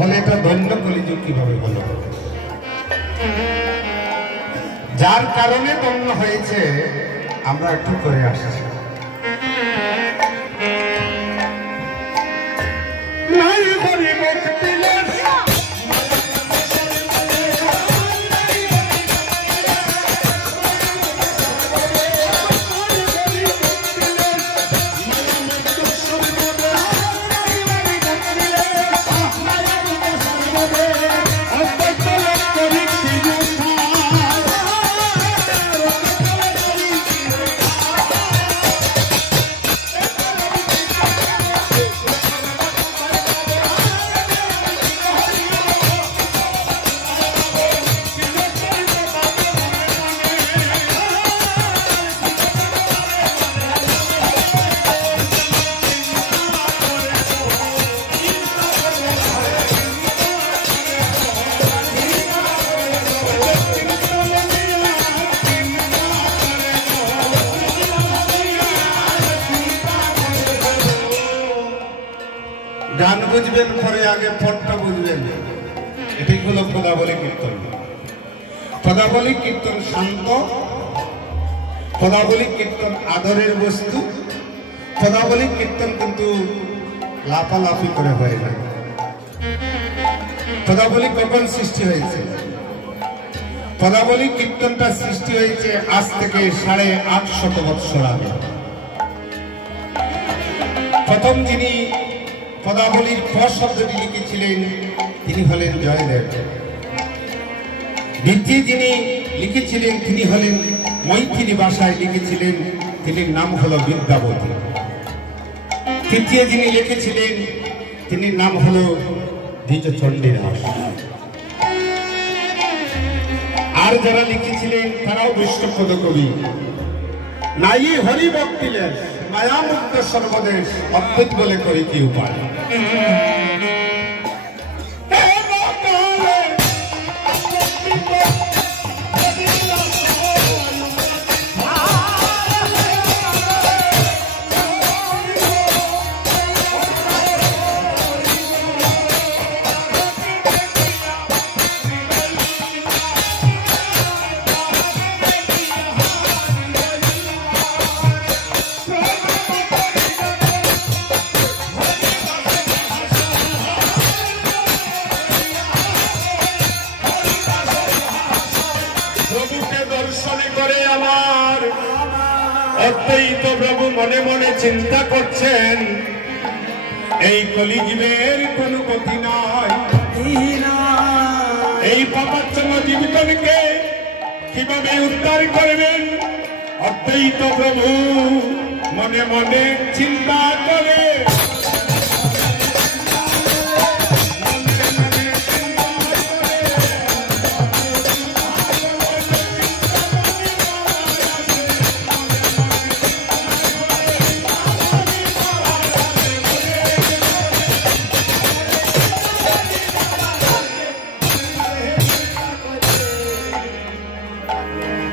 তাহলে এটা ধন্য কলিযুগ কিভাবে হলো? যার কারণে ধন্য হয়েছে আমরা একটু করে আসছি। গান বুঝবেন পরে আগে ফটটা বুঝবেন। এটাই হলো পদাবলী কীর্তন। পদাবলী কীর্তন শান্ত, পদাবলী কীর্তন আদরের বস্তু। পদাবলী কীর্তন কিন্তু লাফালাফি করে হয় না। পদাবলী কখন সৃষ্টি হয়েছে? পদাবলী কীর্তনটা সৃষ্টি হয়েছে আজ থেকে 850 বৎসর আগে। প্রথম যিনি পদাবলীর প শব্দটি লিখেছিলেন তিনি হলেন জয়দেব। দ্বিতীয় যিনি লিখেছিলেন তিনি হলেন মৈথিলি ভাষায় লিখেছিলেন, তিনি নাম হল বিদ্যাবতী। তৃতীয় যিনি লিখেছিলেন তিনি নাম হল দ্বিজচণ্ডীদাস। আর যারা লিখেছিলেন তারাও বৈষ্ণব কবি। নাই হরি ভক্তিলেশ মায়ামুক্ত সর্বদেশ, অদ্ভুত বলে করি কি উপায়। অদ্বৈত প্রভু মনে মনে চিন্তা করছেন, এই কলিযুগের কোন গতি নাই। এই পাপাচ্ছন্ন জীবনকে কিভাবে উদ্ধার করবেন? অদ্বৈত প্রভু মনে মনে চিন্তা করে।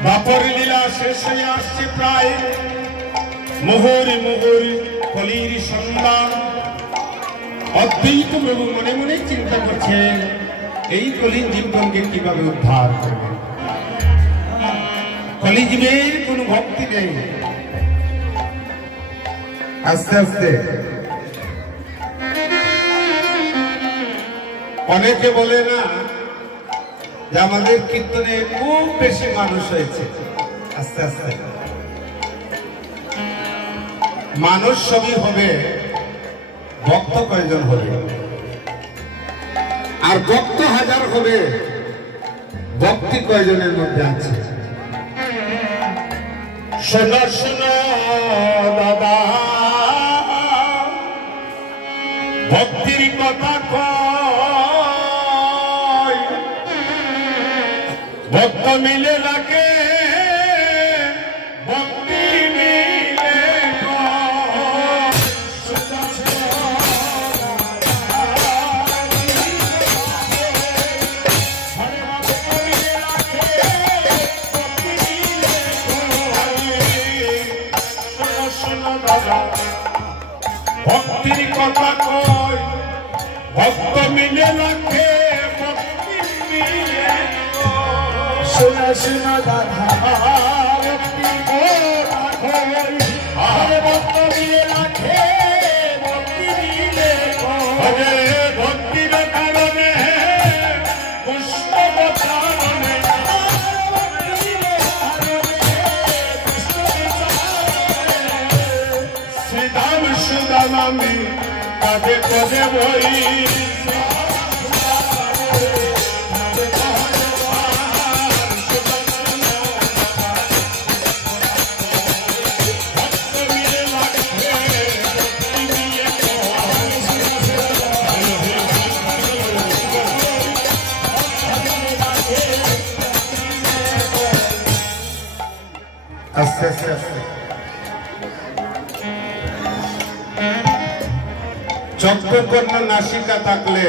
বাপর লীলা শেষ হয়ে আসছে প্রায়, মুহুরি মুহুরি কলির সন্ধ্যা। অদ্বৈত প্রভু মনে মনে চিন্তা করছেন এই কলির জীবনকে কিভাবে উদ্ধার করবে। কলিজীবের কোন ভক্তি নেই। আস্তে আস্তে অনেকে বলে না যে আমাদের কীর্তনে খুব বেশি মানুষ হয়েছে। আস্তে আস্তে মানুষ সবই হবে, ভক্ত কয়জন হবে? আর ভক্ত হাজার হবে, ভক্তি কয়জনের মধ্যে আছে? শোনো শোনো দাদা, ভক্তির কথা কয়, ভক্ত মিলে লাগে, ভক্তি মিলে ভক্তির কথা কয়, ভক্ত মিলে রাখে ভক্তি মিলে সোনা সোনা দাদা ভক্তি আরে ভক্ত মিলে রাখে ভক্তি মিলে আরে ভক্তির কারণে পুষ্প চারণে শ্রীদাম সুদাম আমি কাঁধে কাঁধে বই আস্তে আস্তে আস্তে চক্ষুকর্ণ নাসিকা থাকলে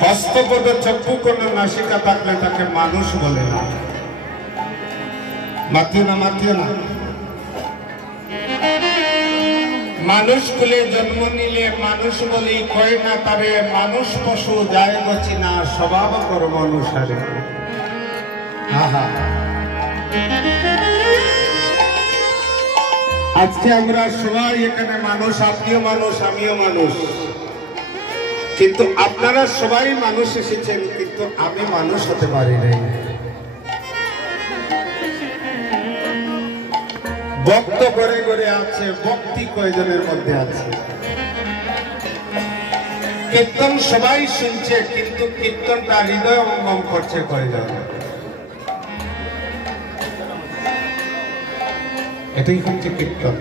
হস্তপদ চক্ষুকর্ণ নাসিকা থাকলে তাকে মানুষ বলে না। মাতিও না মাতিও না। মানুষ কুলে জন্ম নিলে মানুষ বলেই কয় না তারে মানুষ পশু যায় গছি না স্বভাব কর্ম অনুসারে। আহা আজকে আমরা সবাই এখানে মানুষ, আপনিও মানুষ আমিও মানুষ, কিন্তু আপনারা সবাই মানুষ এসেছেন, কিন্তু আমি মানুষ হতে পারি নাই। ভক্ত করে করে আছে, ভক্তি কয়জনের মধ্যে আছে। কীর্তন সবাই শুনছে, কিন্তু কীর্তনটা হৃদয় অঙ্গম করছে কয়জন? এটাই হচ্ছে কীর্তন।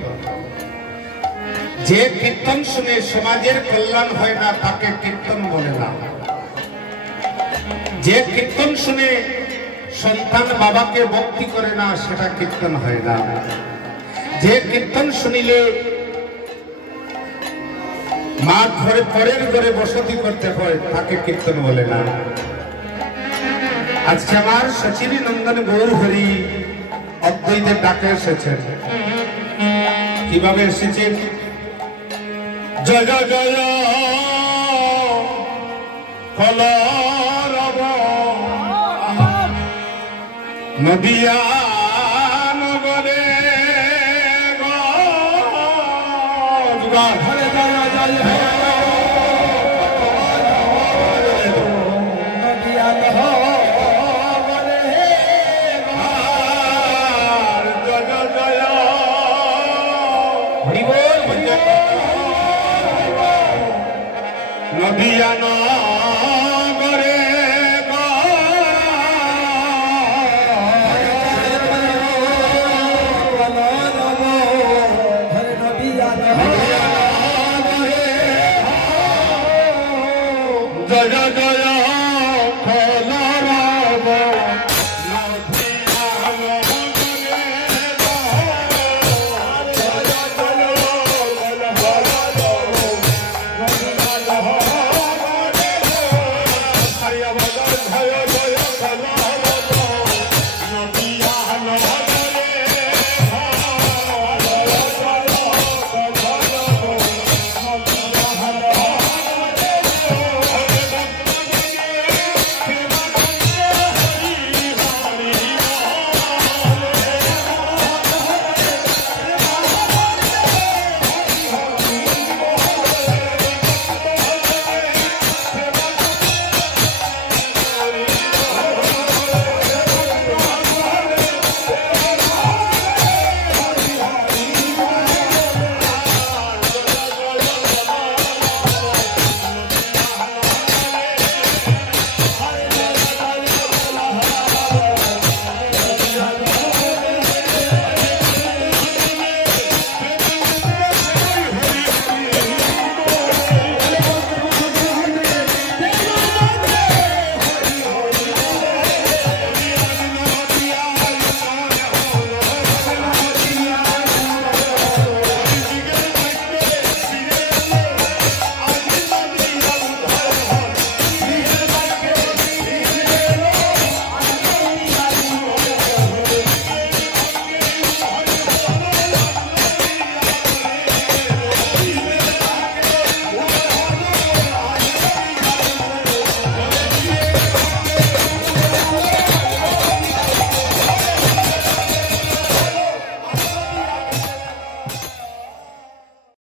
যে কীর্তন শুনে সমাজের কল্যাণ হয় না তাকে কীর্তন বলে না। যে কীর্তন শুনে সন্তান বাবাকে ভক্তি করে না সেটা কীর্তন হয় না। যে কীর্তন শুনিলে মা ঘরে পরের ঘরে বসতি করতে হয় তাকে কীর্তন বলে না। আজকে আমার সচিনী নন্দন গৌর হরি অদ্বৈতের ডাকে এসেছেন। কিভাবে এসেছেন? জয় জয় কলরব নদিয়া নগরে ঘরে জয় জয় নদিয়া নদিয়া নগরে জয় জয়